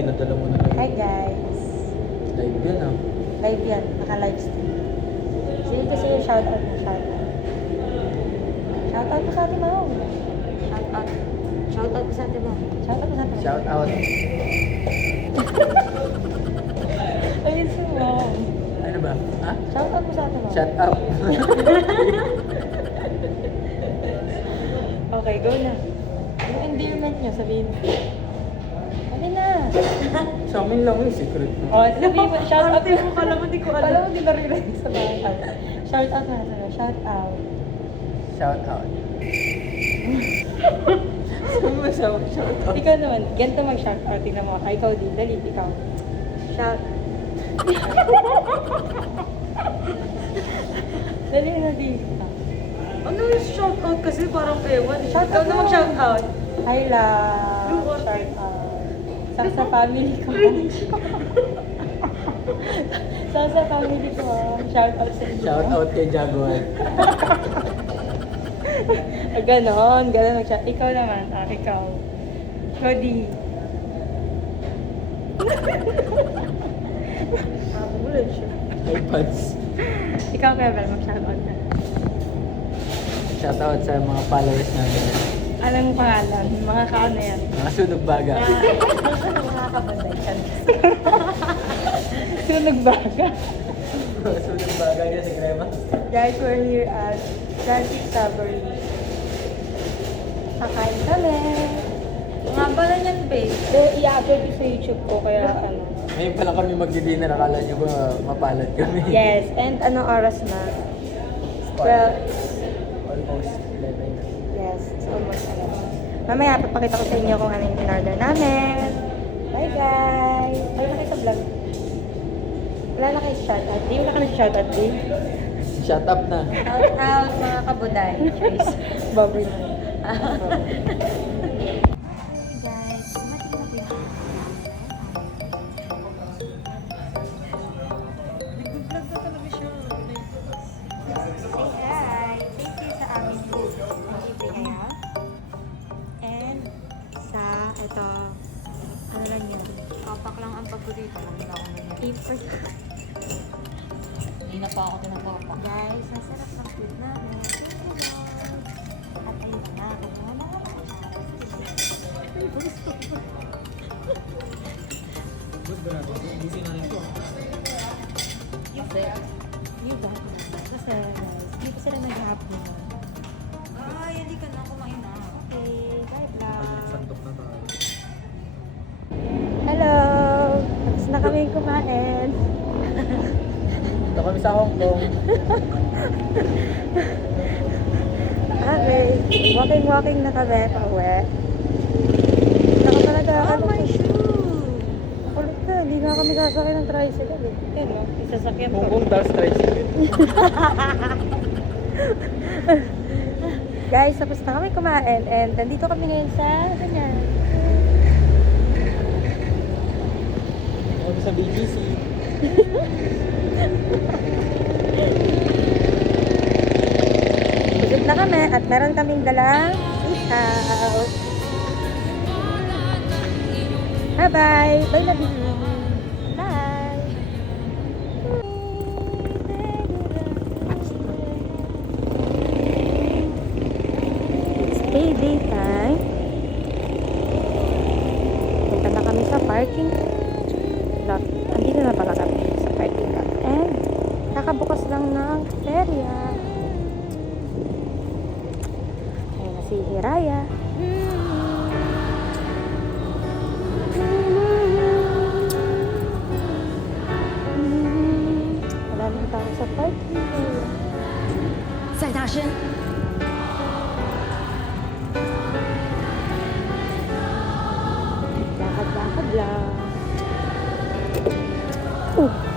pinadala mo na lang. Hi guys. Live yan ah. Live yan. Naka-live stream. Sige kasi yung shoutout mo. Shoutout. Shoutout mo sa atin mo. Shoutout. Shoutout mo sa atin mo. Shoutout mo sa atin mo. Shout out. Ayun sa mo. Ano ba? Ha? Shoutout mo sa atin mo. Shut up. Okay, go na. Yung endearment nyo, sabihin mo. Ano na? Sa amin lang yung secret mo. Oh, sabihin mo, shout out. mo, kala mo di ko alam. Kala mo di naririnig sa bahay. Shout out na sa'yo. Shout out. Shout out. Shout out. Ikaw naman, ganito mag-shout out. Tingnan mo. Ay, ikaw din. Dali, ikaw. Shout. Dali na din. Ano yung shoutout kasi parang ewan. Shout Ikaw out na mo. mag-shout out. Hi, love. Shout out. Sa family ko. Sa family ko. Shout out sa inyo. Shout out kay Jaguar. Ganon mag-shout. Ikaw naman. Ikaw. Cody. Makagulan siya. Kay Pads. Ikaw, Kevin, mag-shout out ka. Shout out sa mga followers namin. Anong pangalan? Mga kaano yan? Mga sunog baga. Mga kabanday ka. Sunog baga. Mga sunog baga niya si Crema. Guys, we're here at Francis Savory. Kakain kami. Nga pala niyan, babe. I-upload ko sa YouTube ko, kaya ano. Ngayon pala kami magdi-dinner. Akala niyo ba mapalad kami? Yes, and anong oras na? 12. Almost 11. Yes, it's almost 11. Mamaya, papakita ko sa inyo kung ano yung in-order namin. Bye guys! Bye na kayo sa vlog. Wala na kayo shoutout. Di wala ka na shoutout, di? Shut up na. Shout out mga kabuday. Choice. Baboy na. Guys, matik na po yung nag-vlog na talaga siya. Say hi! Thank you sa aming libre ngayon. And sa ito, ano lang yun? Kapak lang ang paborito. Hindi na ako nangyari. Paper. Hindi na pa ako tinapapak. Guys, masarap ang food namin. Thank you guys. At ayun na, kumuha na ako. Busy na rin ko. Yung dati na. Kasi guys, hindi pa sila nag-hapon. Ay, hindi ka na. Kumain na. Okay, bye vlog. Santok na tayo. Hello! Tapos na kami kumain. Ito kami sa Hong Kong. Okay, walking na kami pauwi. Naka talaga ano my shoe! Kulit ka, hindi na kami sasakay ng tricycle eh. Ayun no, isasakyan Hong ko. Kong Dust Tricycle. Guys, tapos na kami kumain and nandito kami ngayon sa ganyan. Kami sa BGC. Busog na kami at meron kaming dalang out. Bye-bye! Bye na din! Bye! It's payday time. Punta na kami sa parking lot. Andito na pala kami sa parking lot. And nakabukas lang ng perya. Ayun na si Hiraya. Wala nang tao sa parking area. 再大声！ Lakad-lakad lang. Oh!